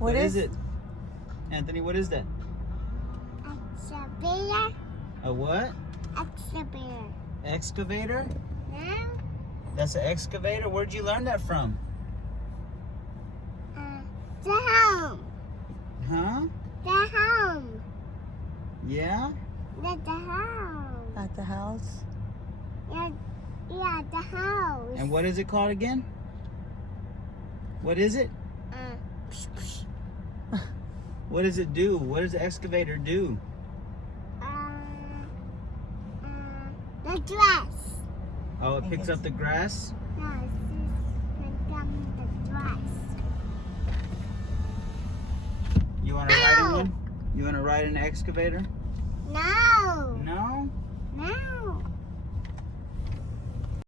What is it? Anthony, what is that? Excavator. A what? Excavator. Excavator? No. That's an excavator? Where'd you learn that from? The home. Huh? The home. Yeah? At the house. At the house? Yeah, the house. And what is it called again? What is it? What does it do? What does the excavator do? The dress. Oh, it picks up the grass? No, it's just become the dress. You want to ride in one? You want to ride in an excavator? No. No? No.